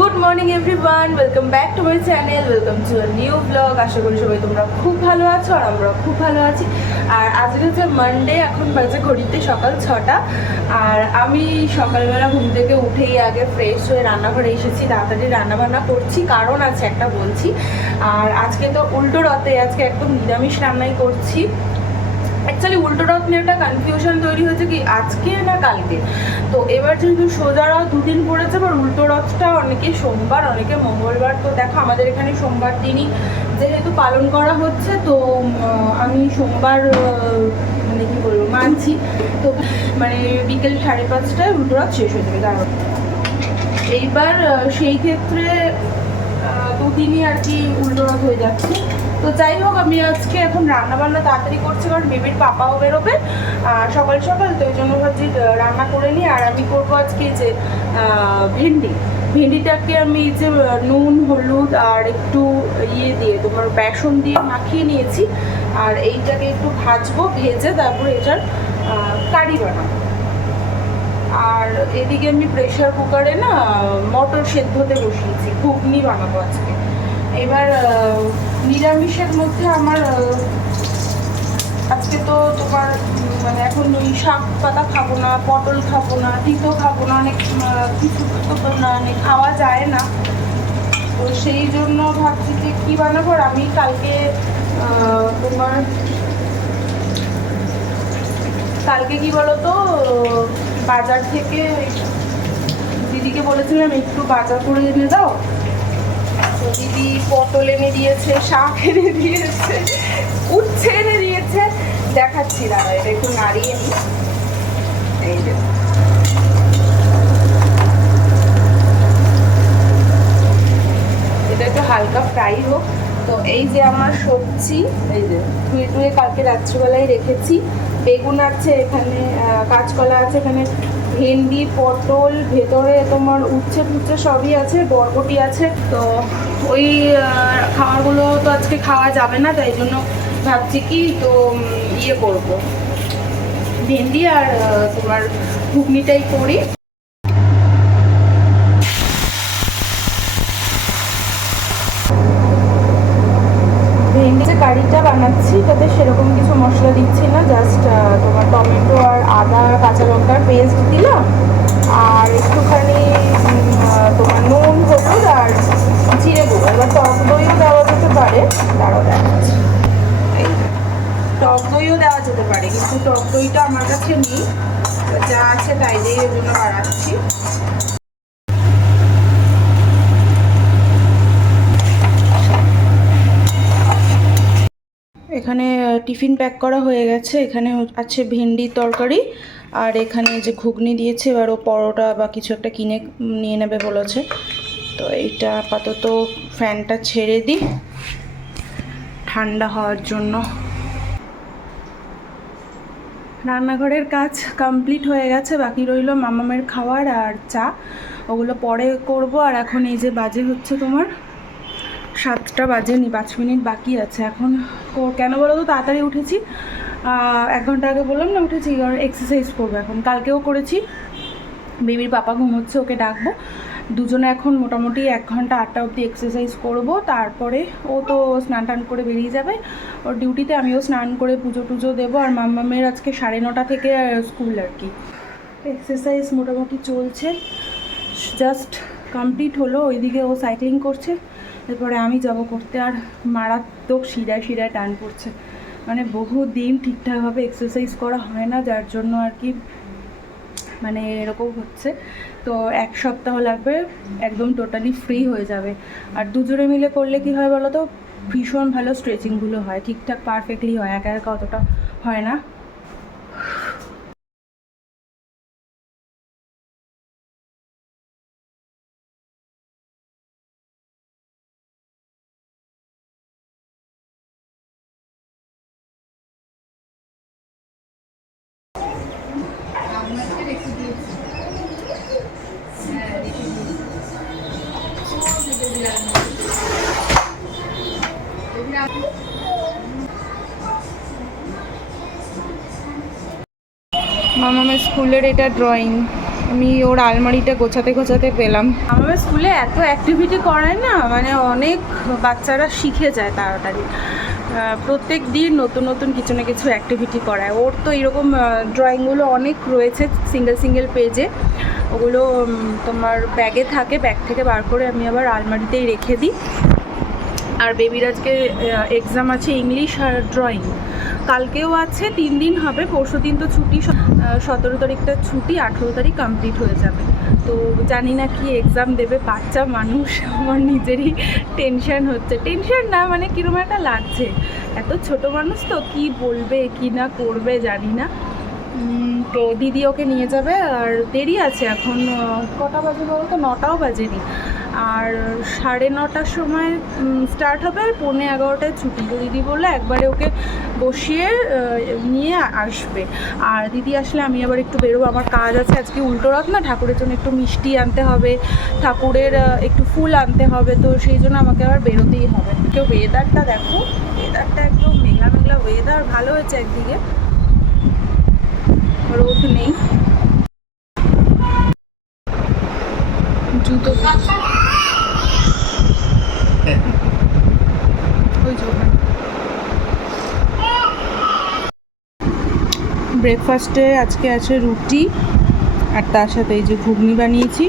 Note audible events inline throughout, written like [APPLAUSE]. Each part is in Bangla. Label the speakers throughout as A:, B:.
A: Good morning everyone welcome back to my channel welcome to a new blog আশা করি সবাই তোমরা খুব ভালো আছো আর আমরা খুব ভালো আছি। আর আজকে হচ্ছে মানডে এখন বাজে ঘড়িতে সকাল ছটা। আর আমি সকালবেলা ঘুম থেকে উঠেই আগে ফ্রেশ হয়ে রান্নাঘরে এসেছি, তাড়াতাড়ি রান্নাবান্না করছি। কারণ আছে একটা বলছি। আর আজকে তো উল্টো রথে, আজকে একদম নিরামিষ রান্নাই করছি। অ্যাকচুয়ালি উল্টো রথ নিয়ে একটা কনফিউশন তৈরি হয়েছে কি আজকে না কালকে? তো এবার যেহেতু সোজা রথ দুদিন পড়েছে, এবার উল্টো রথটা অনেকে সোমবার, অনেকে মঙ্গলবার। তো দেখো আমাদের এখানে সোমবার দিনই যেহেতু পালন করা হচ্ছে, তো আমি সোমবার মানে কি বলব, মানছি। তো মানে বিকেল সাড়ে পাঁচটায় উল্টো রথ শেষ হয়ে যাবে, দাঁড়াও। এইবার সেই ক্ষেত্রে দুদিনই আর কি উল্টো রথ হয়ে যাচ্ছে। তো যাই হোক, আমি আজকে এখন রান্না বান্না তাড়াতাড়ি করছি, কারণ বেবির পাপাও বেরোবে। সকাল সকাল, তো ওই জন্য ভাবছি রান্না করে নিই। আর আমি করব আজকে যে ভেন্ডি। ভেন্ডিটাকে আমি যে নুন, হলুদ আর একটু ইয়ে দিয়ে, তোমার বেসন দিয়ে মাখিয়ে নিয়েছি। আর এইটাকে একটু ভাজবো, ভেজে তারপরে এটার কারি বানাবো। আর এদিকে আমি প্রেশার কুকারে না মটর সেদ্ধতে বসিয়েছি। ঘুগনি বানাবো আজকে। এবার নিরামিষের মধ্যে আমার আজকে তো তোমার মানে এখন ওই শাক পাতা খাব না, পটল খাব না, তিতো খাব না, অনেক কিছু না মানে খাওয়া যায় না। তো সেই জন্য ভাবছি যে কী বানাবো আমি কালকে তোমার, কালকে কি বলতো, বাজার থেকে দিদিকে বলেছিলাম, একটু বাজার করে এনে দাও। দিদি পটল এনে দিয়েছে, শাক এনে দিয়েছে, উচ্ছে এনে দিয়েছে। দেখাচ্ছি দাদা এটা একটু নাড়িয়ে নি এই যে। এটা একটু হালকা ফ্রাই হোক। তো এই যে আমার সবজি, এই যে, ধুয়ে ধুয়ে কালকে রাত্রিবেলায় রেখেছি। বেগুন আছে এখানে কাঁচকলা আছে এখানে ভেন্ডি, পটল, ভেতরে তোমার উচ্ছে ফুচ্ছে সবই আছে, বরবটি আছে। তো ওই খাবারগুলো তো আজকে খাওয়া যাবে না, তাই জন্য ভাবছি কি, তো ইয়ে করব। ভেন্ডি আর তোমার ঘুগনিটাই করি ভেন্ডি যে কারিটা বানাচ্ছি, তাতে সেরকম কিছু মশলা দিচ্ছি না জাস্ট তোমার টমেটো আর আদা, কাঁচা লঙ্কার পেস্ট দিলাম, আর একটুখানি তোমার নুন, হলুদ আর জিরে গুঁড়ো এবার টক দইও দেওয়া যেতে পারে তারও দেখাচ্ছি। টক দইও দেওয়া যেতে পারে, কিন্তু টক দইটা আমার কাছে নেই, যা আছে তাই দিয়ে ওই জন্য বাড়াচ্ছি এখানে টিফিন প্যাক করা হয়ে গেছে। এখানে আছে ভেন্ডির তরকারি আর এখানে যে ঘুগনি দিয়েছে, এবার ও পরোটা বা কিছু একটা কিনে নিয়ে নেবে বলেছে। তো এইটা আপাতত ফ্যানটা ছেড়ে দিই ঠান্ডা হওয়ার জন্য। রান্নাঘরের কাজ কমপ্লিট হয়ে গেছে, বাকি রইল মামামের খাওয়ার আর চা। ওগুলো পরে করব, আর এখন এই যে বাজে হচ্ছে তোমার সাতটা বাজেনি পাঁচ মিনিট বাকি আছে। এখন কেন বলো তো তাড়াতাড়ি উঠেছি। এক ঘণ্টা আগে বললাম না, উঠেছি কারণ এক্সারসাইজ করব এখন। কালকেও করেছি। বেবির পাপা ঘুমোচ্ছে, ওকে ডাকবো। দুজনে এখন মোটামুটি এক ঘণ্টা আটটা অবধি এক্সারসাইজ করব। তারপরে ও তো স্নান টান করে বেরিয়ে যাবে। ওর ডিউটিতে আমিও স্নান করে পুজো টুজো দেবো। আর মাম্মামের আজকে সাড়ে নটা থেকে স্কুল আর কি। এক্সারসাইজ মোটামুটি চলছে। জাস্ট কমপ্লিট হলো। ওইদিকে ও সাইক্লিং করছে। এরপরে আমি যাব করতে আর মারাত্মক শিরায় শিরায় টান পড়ছে। মানে বহু দিন ঠিকঠাকভাবে এক্সারসাইজ করা হয় না, যার জন্য আর কি মানে এরকম হচ্ছে। তো এক সপ্তাহ লাগবে, একদম টোটালি ফ্রি হয়ে যাবে। আর দুজনে মিলে করলে কি হয় বলো তো ভীষণ ভালো স্ট্রেচিংগুলো হয়, ঠিকঠাক পারফেক্টলি হয়, একা একা অতটা হয় না। মামামের স্কুলের এটা ড্রয়িং
B: আমি ওর আলমারিটা গোছাতে গোছাতে পেলাম।
A: আমাদের স্কুলে এত অ্যাক্টিভিটি করায় না মানে অনেক বাচ্চারা শিখে যায় তাড়াতাড়ি। প্রত্যেক দিন নতুন নতুন কিছু না কিছু অ্যাক্টিভিটি করায়। ওর তো এরকম ড্রয়িংগুলো অনেক রয়েছে সিঙ্গেল সিঙ্গেল পেজে ওগুলো তোমার ব্যাগে থাকে ব্যাগ থেকে বার করে আমি আবার আলমারিতেই রেখে দিই। আর বেবির আজকে এক্সাম আছে ইংলিশ আর ড্রয়িং কালকেও আছে, তিন দিন হবে, পরশু দিন তো ছুটি সতেরো তারিখটা ছুটি, আঠেরো তারিখ কমপ্লিট হয়ে যাবে। তো জানি না কি এক্সাম দেবে, বাচ্চা মানুষ, [LAUGHS] আমার নিজেরই টেনশন হচ্ছে। টেনশন না মানে কীরকম একটা লাগছে। এত ছোট মানুষ তো কি বলবে, কি না করবে, জানি না। তো দিদি ওকে নিয়ে যাবে, আর দেরি আছে এখন কটা বাজে বলতো? নটাও বাজেনি। আর সাড়ে নটার সময় স্টার্ট হবে আর পৌনে এগারোটায় ছুটি। তো দিদি বলল একবারে ওকে বসিয়ে নিয়ে আসবে। আর দিদি আসলে আমি আবার একটু বেরোবো, আমার কাজ আছে আজকে উল্টো রথ না, ঠাকুরের জন্য একটু মিষ্টি আনতে হবে, ঠাকুরের একটু ফুল আনতে হবে, তো সেই জন্য আমাকে আবার বেরোতেই হবে। কেউ ওয়েদারটা দেখো ওয়েদারটা একদম মেঘলা মেঘলা ওয়েদার ভালো হয়েছে একদিকে। রোদ নেই। জুতো ব্রেকফাস্টে আজকে আছে রুটি, আর তার সাথে এই যে ঘুগনি বানিয়েছি।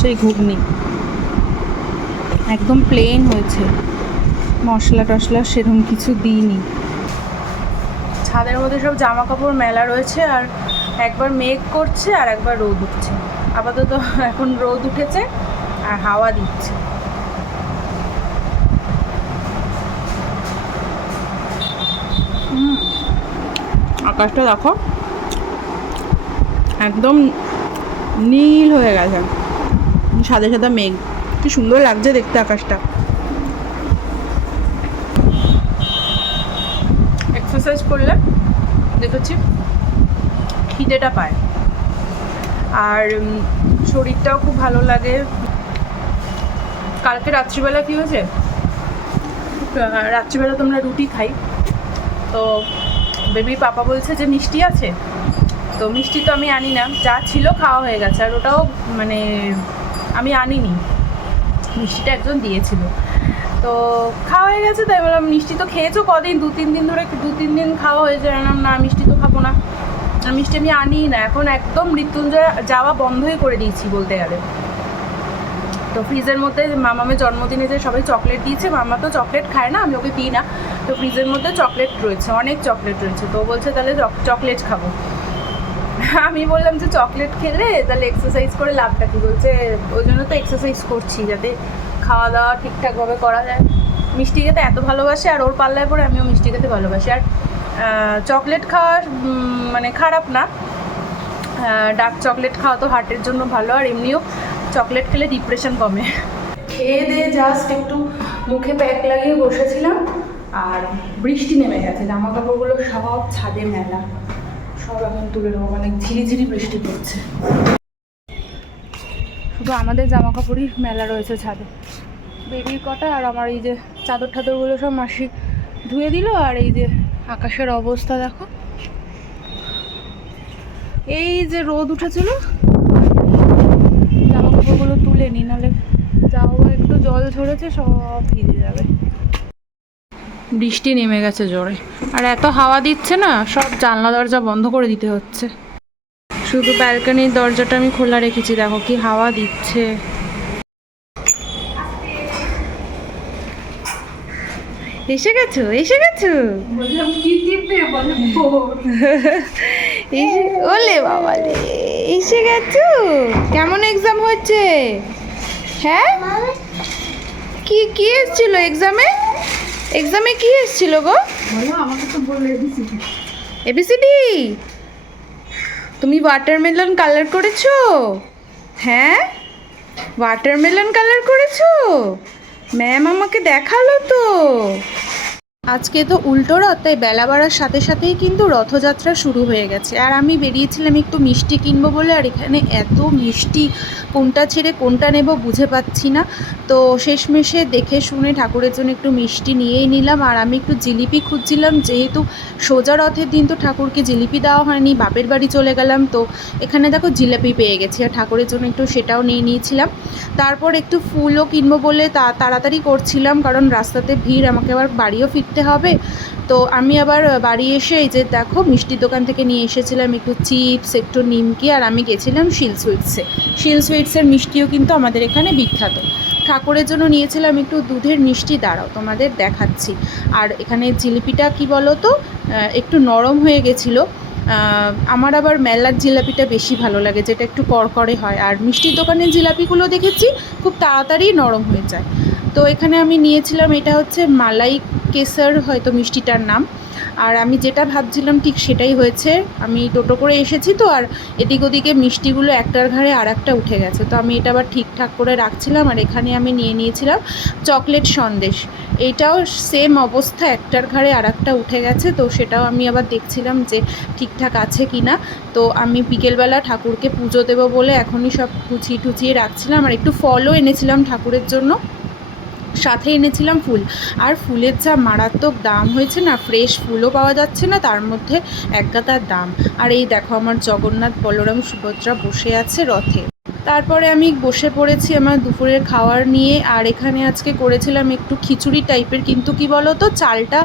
A: সেই ঘুগনি। একদম প্লেন হয়েছে। মশলা টশলা সেরকম কিছু দিইনি। ছাদের মধ্যে সব জামা কাপড় মেলা রয়েছে আর একবার মেঘ করছে আর একবার রোদ উঠছে। আপাতত এখন রোদ উঠেছে আর হাওয়া দিচ্ছে। আকাশটা দেখো, একদম নীল হয়ে গেছে। সাদা সাদা মেঘ। কি সুন্দর লাগছে দেখতে আকাশটা। এক্সারসাইজ করলে দেখেছি। খিদেটা পায়। আর শরীরটাও খুব ভালো লাগে। কালকে রাত্রিবেলা কী হয়েছে? রাত্রিবেলা তোমরা রুটি খাই। তো, বেবি পাপা বলছে যে, মিষ্টি আছে? তো মিষ্টি তো আমি আনি না। যা ছিল খাওয়া হয়ে গেছে। আর ওটাও মানে আমি আনিনি। মিষ্টিটা একজন দিয়েছিল। তো, খাওয়া হয়ে গেছে, তাই বললাম, মিষ্টি তো খেয়েছো কদিন? দু তিন দিন ধরে দু তিন দিন খাওয়া হয়ে যায়। না তো খাব না। মিষ্টি আমি আনিই না। এখন একদম মৃত্যুঞ্জয় যাওয়া বন্ধই করে দিয়েছি বলতে গেলে। তো ফ্রিজের মধ্যে মামামের জন্মদিনে যে সবাই চকলেট দিয়েছে, মামা তো চকলেট খায় না, আমি ওকে দিই না। তো ফ্রিজের মধ্যে চকলেট রয়েছে, অনেক চকলেট রয়েছে। তো বলছে, তাহলে চকলেট খাব। আমি বললাম যে, চকলেট খেলে তাহলে এক্সারসাইজ করে লাভটা কি? বলছে, ওই জন্য তো এক্সারসাইজ করছি, যাতে খাওয়া দাওয়া ঠিকঠাকভাবে করা যায়। মিষ্টি খেতে এত ভালোবাসে, আর ওর পাল্লায় পরে আমিও মিষ্টি খেতে ভালোবাসি। আর চকলেট খাওয়া মানে খারাপ না। ডার্ক চকলেট খাওয়া তো হার্টের জন্য ভালো, আর এমনিও চকলেট খেলে ডিপ্রেশন কমে। খেয়ে দিয়ে জাস্ট একটু মুখে প্যাক লাগিয়ে বসেছিলাম, আর বৃষ্টি নেমে গেছে জামা কাপড়গুলো সব ছাদে মেলা। সব এখন তুলে নেব মানে ঝিরি ঝিরি বৃষ্টি পড়ছে। শুধু আমাদের জামা কাপড়ই মেলা রয়েছে ছাদে। বেবির কটা, আর আমার এই যে চাদর টাদরগুলো সব মাসি ধুয়ে দিল, আর এই যে আকাশের অবস্থা দেখো। এই যে রোদ উঠেছিল জামা কাপড়গুলো তুলে নি, নাহলে যাও, একটু জল ঝরেছে, সব ভিজে যাবে। বৃষ্টি নেমে গেছে জোরে। আর এত হাওয়া দিচ্ছে না, সব জানলা দরজা বন্ধ করে দিতে হচ্ছে। শুধু ব্যালকনির দরজাটা আমি খোলা রেখেছি, দেখো কি হাওয়া দিচ্ছে। এসে গেছো এসে গেছো? ওলে বাবা রে এসে গেছো? কেমন এক্সাম হচ্ছে হ্যাঁ? কি কি এসেছিল এক্সামে এক্সামে কি এসেছিল গো? এবিসিডি তুমি ওয়াটারমেলন কালার করেছ? হ্যাঁ? ওয়াটারমেলন কালার করেছ? ম্যাম আমাকে দেখাল তো। আজকে তো উল্টো রথ, তাই বেলা বাড়ার সাথে সাথেই কিন্তু রথযাত্রা শুরু হয়ে গেছে। আর আমি বেরিয়েছিলাম একটু মিষ্টি কিনবো বলে, আর এখানে এত মিষ্টি কোনটা ছেড়ে কোনটা নেব বুঝে পাচ্ছি না। তো শেষমেশে দেখে শুনে ঠাকুরের জন্য একটু মিষ্টি নিয়েই নিলাম। আর আমি একটু জিলিপি খুঁজছিলাম, যেহেতু সোজা রথের দিন তো ঠাকুরকে জিলিপি দেওয়া হয়নি, বাপের বাড়ি চলে গেলাম। তো এখানে দেখো জিলিপি পেয়ে গেছি, আর ঠাকুরের জন্য একটু সেটাও নিয়ে নিয়েছিলাম। তারপর একটু ফুলও কিনবো বলে তা তাড়াতাড়ি করছিলাম, কারণ রাস্তাতে ভিড়, আমাকে আবার বাড়িও ফিরতে হবে। তো আমি আবার বাড়ি এসে এই যে দেখো মিষ্টির দোকান থেকে নিয়ে এসেছিলাম একটু চিপস, একটু নিমকি, আর আমি গেছিলাম শিল সুইটসে শিল সুইটসের মিষ্টিও কিন্তু আমাদের এখানে বিখ্যাত। ঠাকুরের জন্য নিয়েছিলাম একটু দুধের মিষ্টি, দাঁড়াও তোমাদের দেখাচ্ছি। আর এখানে জিলিপিটা কি বলো তো একটু নরম হয়ে গেছিল। আমার আবার মেলার জিলাপিটা বেশি ভালো লাগে, যেটা একটু করকরে হয়। আর মিষ্টির দোকানের জিলাপিগুলো দেখেছি, খুব তাড়াতাড়ি নরম হয়ে যায়। তো এখানে আমি নিয়েছিলাম, এটা হচ্ছে মালাই কেসার হয়তো মিষ্টিটার নাম। আর আমি যেটা ভাবছিলাম ঠিক সেটাই হয়েছে। আমি টোটো করে এসেছি তো, আর এদিক ওদিকে মিষ্টিগুলো একটার ঘাড়ে আর একটা উঠে গেছে। তো আমি এটা আবার ঠিকঠাক করে রাখছিলাম আর এখানে আমি নিয়ে নিয়েছিলাম চকলেট সন্দেশ। এইটাও সেম অবস্থা, একটার ঘাড়ে আর একটা উঠে গেছে। তো সেটাও আমি আবার দেখছিলাম যে ঠিকঠাক আছে কি না তো আমি বিকেলবেলা ঠাকুরকে পুজো দেবো বলে এখনই সব কুচিয়ে টুচিয়ে রাখছিলাম। আর একটু ফলও এনেছিলাম ঠাকুরের জন্য। সাথে এনেছিলাম ফুল। আর ফুলের যা মারাত্মক দাম হয়েছে না ফ্রেশ ফুলও পাওয়া যাচ্ছে না, তার মধ্যে একগাতার দাম। আর এই দেখো আমার জগন্নাথ বলরাম সুভদ্রা বসে আছে রথে। তারপরে আমি বসে পড়েছি আমার দুপুরের খাওয়ার নিয়ে, আর এখানে আজকে করেছিলাম একটু খিচুড়ি টাইপের কিন্তু কি বলো তো চালটা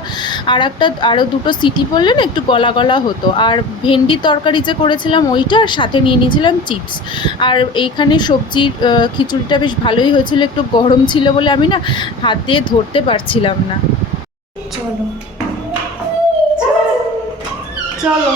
A: আর একটা আরও দুটো সিটি পড়লে না একটু গলা গলা হতো। আর ভেন্ডি তরকারি যে করেছিলাম ওইটা, আর সাথে নিয়ে নিয়েছিলাম চিপস। আর এইখানে সবজির খিচুড়িটা বেশ ভালোই হয়েছিল, একটু গরম ছিল বলে আমি না হাত দিয়ে ধরতে পারছিলাম না।
B: চলো। চলো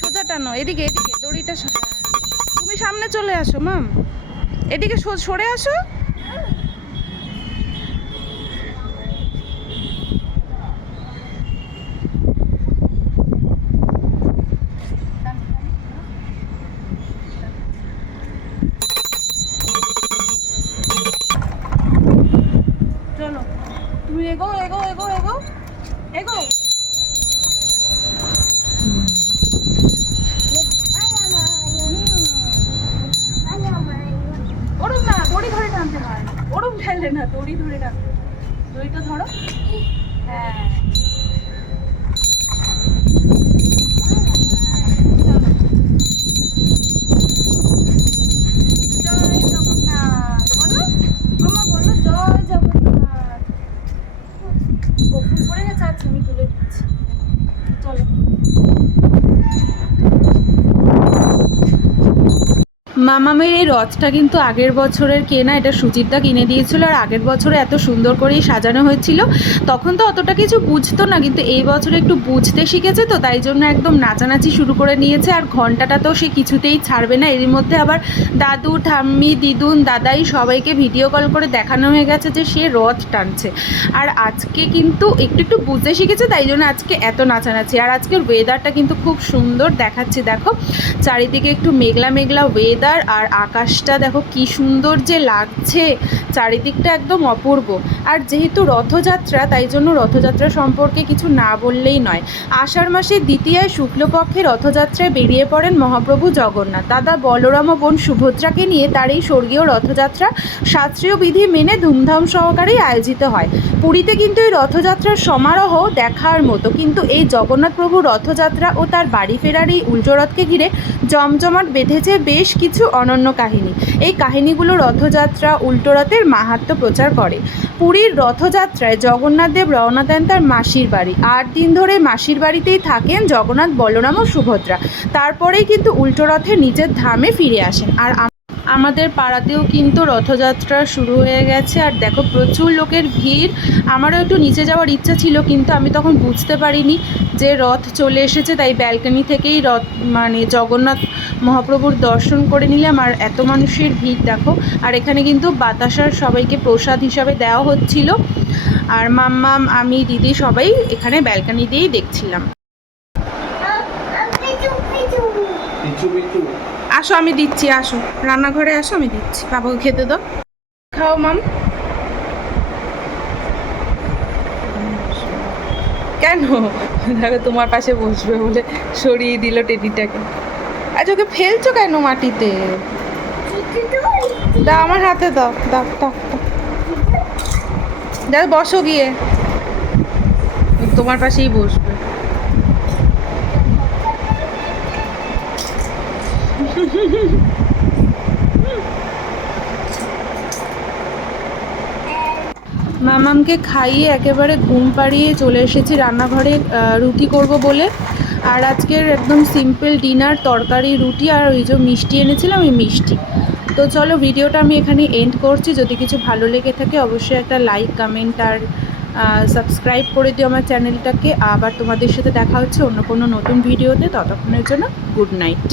A: সোজা টানো এদিকে এদিকে, দড়িটা। তুমি সামনে চলে আসো, মাম। এদিকে সরে আসো।
B: চলো। তুমি এগো এগো এগো এগো এগো। ধরে রাখবে। দড়িটা ধরো হ্যাঁ চলো। জয় জগন্নাথ বলো মামা বলো জয় জগন্নাথ ও ফুল পড়ে গেছে আচ্ছা আমি তুলে দিচ্ছি চলো
A: মামামের এই রথটা কিন্তু আগের বছরের কেনা, এটা সুচিতদা কিনে দিয়েছিল আর আগের বছরে এত সুন্দর করেই সাজানো হয়েছিল। তখন তো অতটা কিছু বুঝতো না, কিন্তু এই বছরে একটু বুঝতে শিখেছে তো, তাই জন্য একদম নাচানাচি শুরু করে নিয়েছে আর ঘন্টাটা তো সে কিছুতেই ছাড়বে না। এরই মধ্যে আবার দাদু, ঠাম্মি, দিদুন, দাদাই সবাইকে ভিডিও কল করে দেখানো হয়ে গেছে যে সে রথ টানছে। আর আজকে কিন্তু একটু একটু বুঝতে শিখেছে, তাই জন্য আজকে এত নাচানাচি। আর আজকের ওয়েদারটা কিন্তু খুব সুন্দর দেখাচ্ছে, দেখো। চারিদিকে একটু মেঘলা মেঘলা ওয়েদার আর আকাশটা দেখো কি সুন্দর যে লাগছে। চারিদিকটা একদম অপূর্ব। আর যেহেতু রথযাত্রা, তাই জন্য রথযাত্রা সম্পর্কে কিছু না বললেই নয়। আষাঢ় মাসের দ্বিতীয় শুক্লপক্ষে রথযাত্রায় বেরিয়ে পড়েন মহাপ্রভু জগন্নাথ। দাদা বলরাম ও বোন সুভদ্রাকে নিয়ে তার এই স্বর্গীয় রথযাত্রা শাস্ত্রীয় বিধি মেনে ধুমধাম সহকারেই আয়োজিত হয়। পুরীতে কিন্তু এই রথযাত্রার সমারোহ দেখার মতো। কিন্তু এই জগন্নাথ প্রভু রথযাত্রা ও তার বাড়ি ফেরার এই উল্টো রথকে ঘিরে জমজমাট বেঁধেছে বেশ কিছু অনন্য কাহিনী। এই কাহিনীগুলো রথযাত্রা উল্টো রথের মাহাত্ম্য প্রচার করে। পুরীর রথযাত্রায় জগন্নাথ দেব রওনা দেন তার মাসির বাড়ি। আট দিন ধরে মাসির বাড়িতেই থাকেন জগন্নাথ বলরাম ও সুভদ্রা। তারপরেই কিন্তু উল্টো রথে নিজের ধামে ফিরে আসেন। আর আমাদের পাড়াতেও কিন্তু রথযাত্রা শুরু হয়ে গেছে। আর দেখো, প্রচুর লোকের ভিড়। আমারও একটু নিচে যাওয়ার ইচ্ছা ছিল, কিন্তু আমি তখন বুঝতে পারিনি যে রথ চলে এসেছে। তাই ব্যালকনি থেকেই রথ মানে জগন্নাথ মহাপ্রভুর দর্শন করে নিলাম। আর এত মানুষের ভিড়, দেখো। আর এখানে কিন্তু বাতাসার সবাইকে প্রসাদ হিসাবে দেওয়া হচ্ছিল। আর মাম্মাম, আমি, দিদি সবাই এখানে ব্যালকানি দিয়েই দেখছিলাম। আসো, আমি দিচ্ছি, আসো। রান্নাঘরে আসো, আমি দিচ্ছি। বাবাকে খেতে দাও। খাও, মাম। কেন? দেখো তোমার পাশে বসবে বলে সরিয়ে দিল টেডিটাকে। আচ্ছা ওকে ফেলছো কেন মাটিতে? দাও, আমার হাতে দাও দাও দাও। দাও। বসো গিয়ে। তোমার পাশেই বসবে। মামামকে খাইয়ে একেবারে ঘুম পাড়িয়ে চলে এসেছি রান্নাঘরে রুটি করব বলে। আর আজকের একদম সিম্পল ডিনার তরকারি, রুটি আর ওই যে মিষ্টি এনেছিলাম, ওই মিষ্টি। তো চলো ভিডিওটা আমি এখানে এন্ড করছি। যদি কিছু ভালো লেগে থাকে অবশ্যই একটা লাইক কমেন্ট আর সাবস্ক্রাইব করে দিও আমার চ্যানেলটাকে আবার তোমাদের সাথে দেখা হচ্ছে অন্য কোনো নতুন ভিডিওতে ততক্ষণের জন্য গুড নাইট